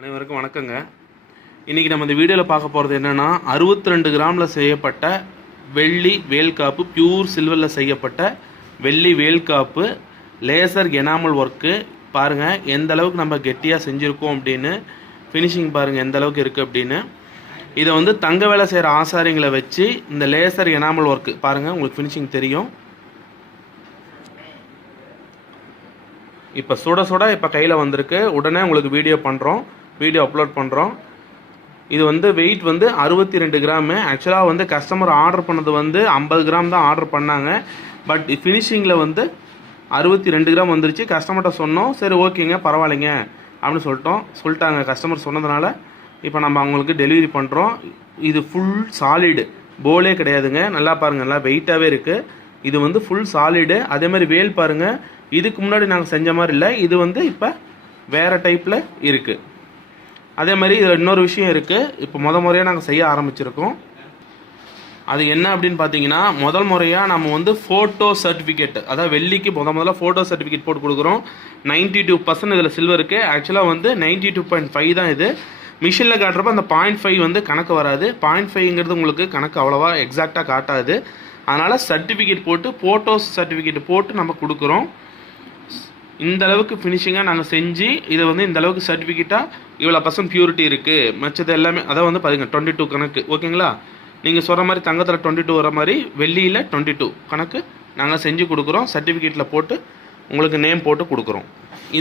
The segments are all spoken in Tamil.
அனைவருக்கும் வணக்கங்க. இன்றைக்கி நம்ம இந்த வீடியோவில் பார்க்க போகிறது என்னென்னா 62 கிராமில் செய்யப்பட்ட வெள்ளி வேல்காப்பு, பியூர் சில்வரில் செய்யப்பட்ட வெள்ளி வேல்காப்பு லேசர் எனாமல் ஒர்க்கு. பாருங்கள் எந்த அளவுக்கு நம்ம கெட்டியாக செஞ்சுருக்கோம் அப்படின்னு, ஃபினிஷிங் பாருங்கள் எந்த அளவுக்கு இருக்குது அப்படின்னு. இதை வந்து தங்க வேலை செய்கிற ஆசாரிங்களை வச்சு இந்த லேசர் எனாமல் ஒர்க்கு பாருங்கள், உங்களுக்கு ஃபினிஷிங் தெரியும். இப்போ சுட சுட இப்போ கையில் வந்திருக்கு. உடனே உங்களுக்கு வீடியோ அப்லோட் பண்ணுறோம். இது வந்து வெயிட் வந்து 62 கிராமு. ஆக்சுவலாக வந்து கஸ்டமர் ஆர்டர் பண்ணது வந்து 50 கிராம் தான் ஆர்டர் பண்ணாங்க. பட் ஃபினிஷிங்கில் வந்து 62 கிராம் வந்துருச்சு. கஸ்டமர்கிட்ட சொன்னோம், சரி ஓகேங்க பரவாயில்லைங்க அப்படின்னு சொல்லிட்டாங்க. கஸ்டமர் சொன்னதுனால இப்போ நம்ம அவங்களுக்கு டெலிவரி பண்ணுறோம். இது ஃபுல் சாலிடு, போலே கிடையாதுங்க. நல்லா பாருங்கள், நல்லா வெயிட்டாகவே இருக்குது. இது வந்து ஃபுல் சாலிடு. அதே மாதிரி வேல் பாருங்கள், இதுக்கு முன்னாடி நாங்கள் செஞ்ச மாதிரி இல்லை, இது வந்து இப்போ வேறு டைப்பில் இருக்குது. அதே மாதிரி இதில் இன்னொரு விஷயம் இருக்குது. இப்போ முறையாக நாங்கள் செய்ய ஆரம்பிச்சிருக்கோம். அது என்ன அப்படின்னு பார்த்தீங்கன்னா, முதல் முறையாக நம்ம வந்து ஃபோட்டோ சர்டிஃபிகேட், அதாவது வெள்ளிக்கு முதல்ல ஃபோட்டோ சர்டிஃபிகேட் போட்டு கொடுக்குறோம். 92% இதில் சில்வருக்கு. ஆக்சுவலாக வந்து 92.5 தான் இது. மிஷினில் காட்டுறப்ப அந்த 0.5 வந்து கணக்கு வராது. 0.5ங்கிறது உங்களுக்கு கணக்கு அவ்வளோவா எக்ஸாக்டாக காட்டாது. அதனால் சர்டிஃபிகேட் போட்டு, ஃபோட்டோ சர்டிஃபிகேட் போட்டு நம்ம கொடுக்குறோம். இந்த அளவுக்கு ஃபினிஷிங்காக நாங்கள் செஞ்சு இதை வந்து இந்த அளவுக்கு சர்டிஃபிகேட்டாக இவ்வளோ % பியூரிட்டி இருக்குது. மற்றது எல்லாமே அதை வந்து பாருங்க 22 கணக்கு. ஓகேங்களா? நீங்கள் சொல்கிற மாதிரி தங்கத்தில் 22 வர மாதிரி வெள்ளியில் 22 கணக்கு நாங்கள் செஞ்சு கொடுக்குறோம். சர்டிஃபிகேட்டில் போட்டு உங்களுக்கு நேம் போட்டு கொடுக்குறோம்.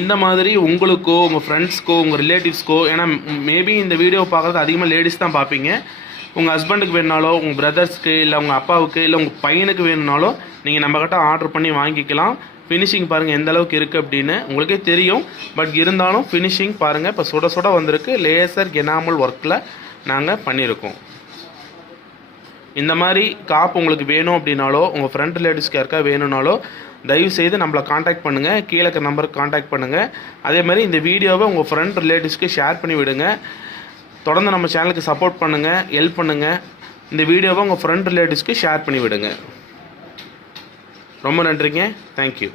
இந்த மாதிரி உங்களுக்கோ, உங்கள் ஃப்ரெண்ட்ஸ்க்கோ, உங்கள் ரிலேட்டிவ்ஸ்க்கோ, ஏன்னா மேபி இந்த வீடியோ பார்க்குறது அதிகமாக லேடிஸ் தான் பார்ப்பீங்க. உங்கள் ஹஸ்பண்டுக்கு வேணுனாலோ, உங்கள் பிரதர்ஸ்க்கு, இல்லை உங்கள் அப்பாவுக்கு, இல்லை உங்கள் பையனுக்கு வேணுனாலோ நீங்கள் நம்மக்கிட்ட ஆர்டர் பண்ணி வாங்கிக்கலாம். ஃபினிஷிங் பாருங்கள் எந்த அளவுக்கு இருக்குது அப்படின்னு உங்களுக்கே தெரியும். பட் இருந்தாலும் ஃபினிஷிங் பாருங்கள், இப்போ சுட சுட வந்திருக்கு. லேசர் எனாமல் ஒர்க்கில் நாங்கள் பண்ணியிருக்கோம். இந்த மாதிரி காப்பு உங்களுக்கு வேணும் அப்படின்னாலோ, உங்கள் ஃப்ரெண்ட் ரிலேட்டிவ்ஸ்க்கு யாருக்கா வேணும்னாலோ தயவுசெய்து நம்மளை காண்டாக்ட் பண்ணுங்கள். கீழே இருக்க நம்பருக்கு காண்டாக்ட் பண்ணுங்கள். அதே மாதிரி இந்த வீடியோவை உங்கள் ஃப்ரெண்ட் ரிலேட்டிவ்ஸ்க்கு ஷேர் பண்ணி விடுங்க. தொடர்ந்து நம்ம சேனலுக்கு சப்போர்ட் பண்ணுங்கள், ஹெல்ப் பண்ணுங்கள். இந்த வீடியோவை உங்கள் ஃப்ரெண்ட் ரிலேட்டிவ்ஸ்க்கு ஷேர் பண்ணி விடுங்க. ரொம்ப நன்றிங்க. தேங்க்யூ.